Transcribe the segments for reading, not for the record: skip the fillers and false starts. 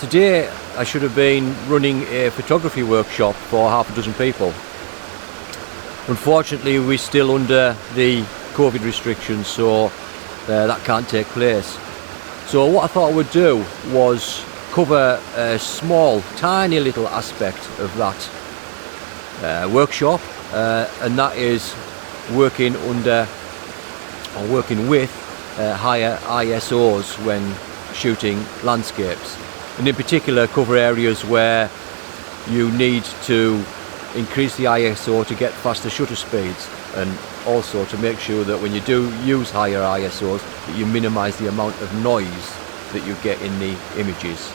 Today I should have been running a photography workshop for half a dozen people. Unfortunately, we're still under the COVID restrictions, so that can't take place. So what I thought I would do was cover a small, tiny little aspect of that workshop, and that is working under or working with higher ISOs when shooting landscapes, and in particular cover areas where you need to increase the ISO to get faster shutter speeds, and also to make sure that when you do use higher ISOs that you minimize the amount of noise that you get in the images.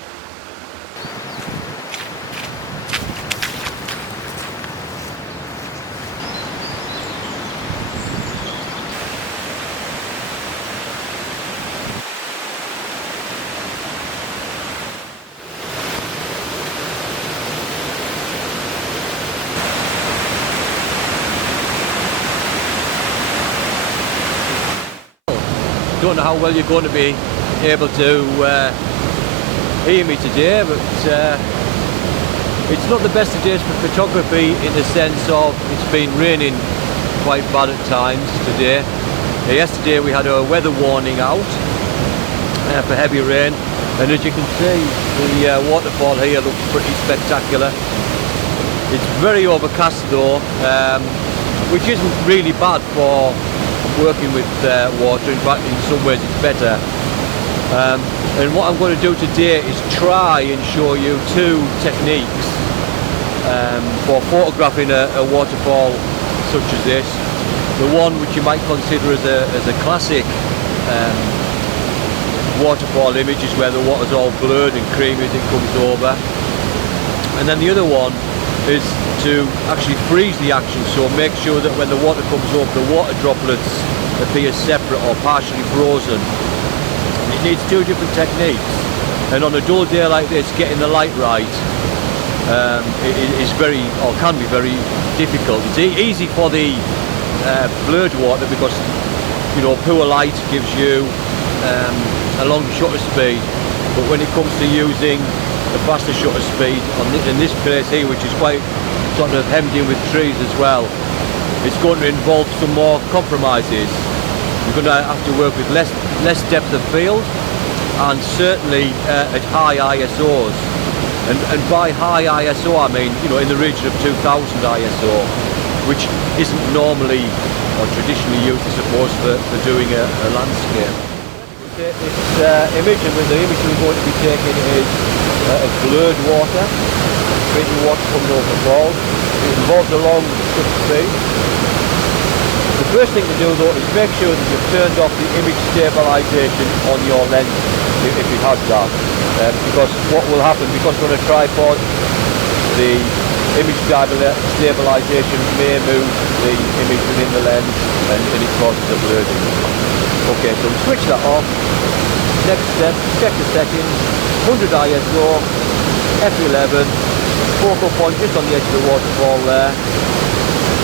Don't know how well you're going to be able to hear me today, but it's not the best of days for photography in the sense of it's been raining quite bad at times today. Yesterday we had a weather warning out for heavy rain, and as you can see the waterfall here looks pretty spectacular. It's very overcast though, which isn't really bad for working with water. In fact, in some ways it's better. And what I'm going to do today is try and show you two techniques for photographing a waterfall such as this. The one which you might consider as a classic waterfall image is where the water's all blurred and creamy as it comes over. And then the other one is to actually freeze the action, so make sure that when the water comes over, the water droplets appear separate or partially frozen. It needs two different techniques, and on a dull day like this, getting the light right is very, or can be very difficult. It's easy for the blurred water because, you know, poor light gives you a longer shutter speed, but when it comes to using the faster shutter speed in this place here, which is quite sort of hemmed in with trees as well, it's going to involve some more compromises. You're going to have to work with less depth of field, and certainly at high ISOs. And by high ISO I mean, you know, in the region of 2000 ISO, which isn't normally or traditionally used, I suppose, for doing a landscape. Take this image, and the image we're going to be taking is of blurred water, creating water coming over the fall. It involves a long shutter speed. The first thing to do though is make sure that you've turned off the image stabilization on your lens if it has that, because what will happen, because we're on a tripod, the image stabilization may move the image within the lens and it causes a blurring. Okay, so we switch that off. Next step, check the settings, 100 ISO, f11, focal point just on the edge of the waterfall there,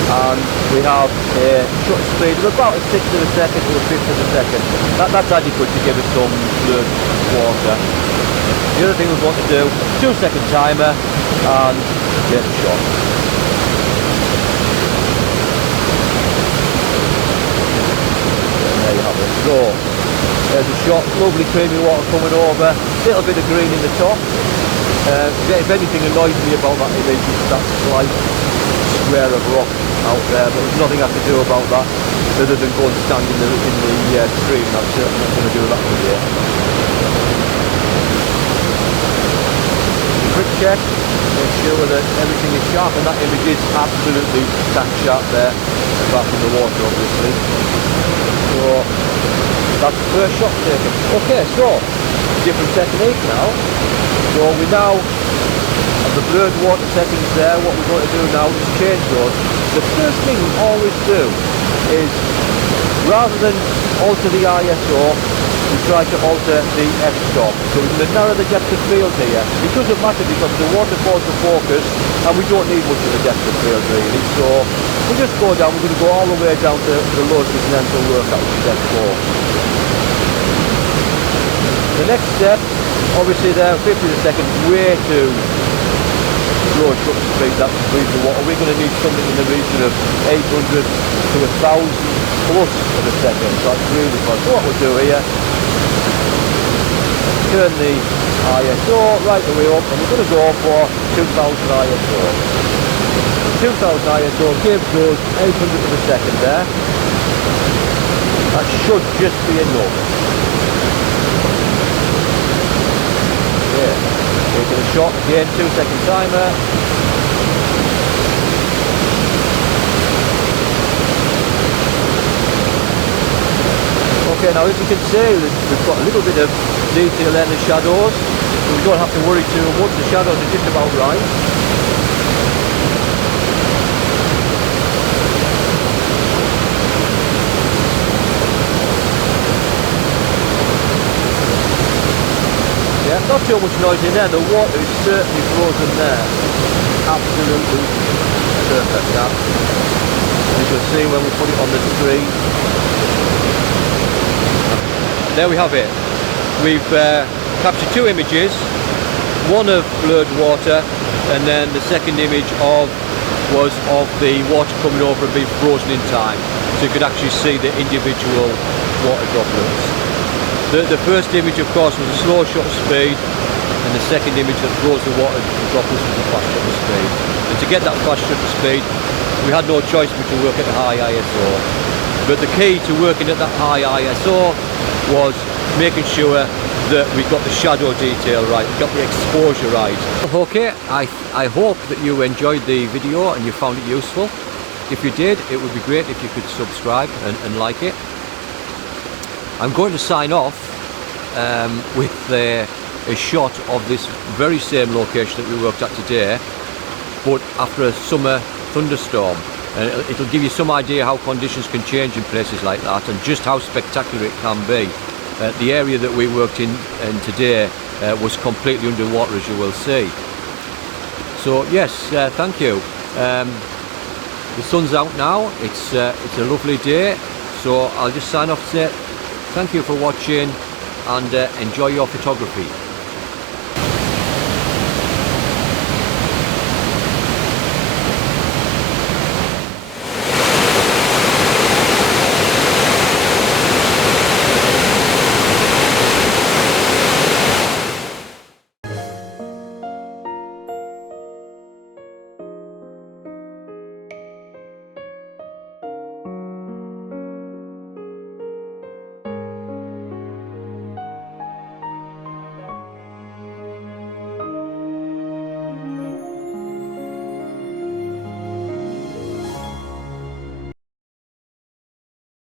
and we have a shutter speed of about a 1/6 of a second to a 1/5 of a second. That's adequate to give us some blurred water. The other thing we want to do, 2-second timer, and get a shot. And there you have it. So there's a shot, lovely creamy water coming over, little bit of green in the top. If anything annoys me about that image, it's that slight square of rock out there, but there's nothing I can do about that other than go and stand in the tree, and I'm certainly not going to do that today. Quick check, make sure that everything is sharp, and that image is absolutely tack sharp there, apart from the water obviously. So that's the first shot taken. Okay, so different technique now. So we now have the blurred water settings there. What we're going to do now is change those. The first thing we always do is, rather than alter the ISO, we try to alter the f-stop. So we're going to narrow the depth of field here. It doesn't matter because the waterfall's the focus and we don't need much of the depth of field really. So we'll just go down, we're going to go all the way down to the lowest we can then to work out which is f4. The next step Obviously there, 50 a second, way too slow shutter speed, that's the speed of water. We're going to need something in the region of 800 to 1,000 plus of a second, so that's really fast. So what we'll do here, turn the ISO right the way up, and we're going to go for 2000 ISO. 2000 ISO gives us 800 of a second there. That should just be enough. Taking a shot again, 2 second timer. Okay, now as you can see, we've got a little bit of detail there in the shadows, so we don't have to worry too much. The shadows are just about right. Not too much noise in there, the water is certainly frozen there. Absolutely perfect that. You can see when we put it on the screen. There we have it. We've captured 2 images, one of blurred water, and then the second image was of the water coming over and being frozen in time. So you could actually see the individual water droplets. The first image, of course, was a slow shutter speed, and the second image that froze the water droplets was a fast shutter speed. And to get that fast shutter speed, we had no choice but to work at a high ISO. But the key to working at that high ISO was making sure that we got the shadow detail right, we got the exposure right. Okay, I hope that you enjoyed the video and you found it useful. If you did, it would be great if you could subscribe and like it. I'm going to sign off with a shot of this very same location that we worked at today, but after a summer thunderstorm. And it'll give you some idea how conditions can change in places like that and just how spectacular it can be. The area that we worked in today was completely underwater, as you will see. So yes, thank you. The sun's out now, it's a lovely day, so I'll just sign off to say thank you for watching and enjoy your photography.